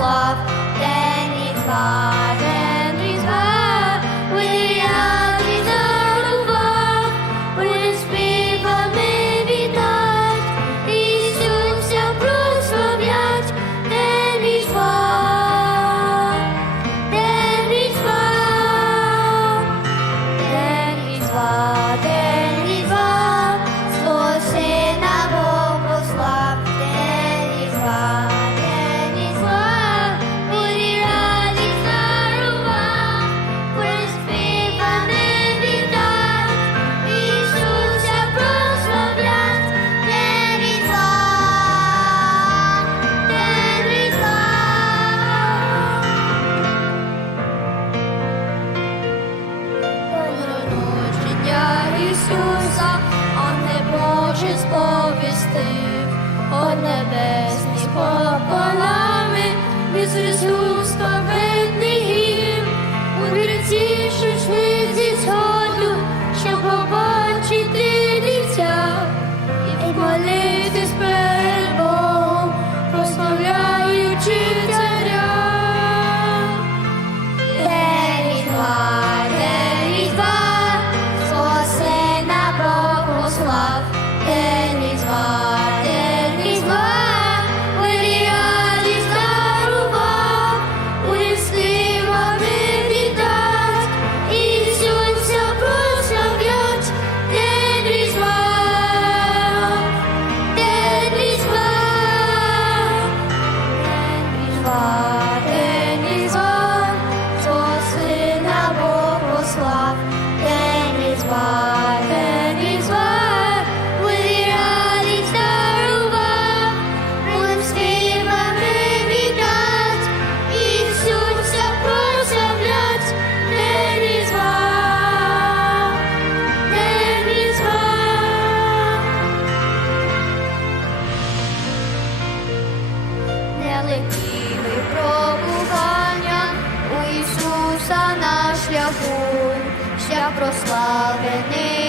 sloth, then it's lost. Отче сповістив, о небесні пополами, Ісус Христос Не пробування у Ісуса на шляху, шлях прославлений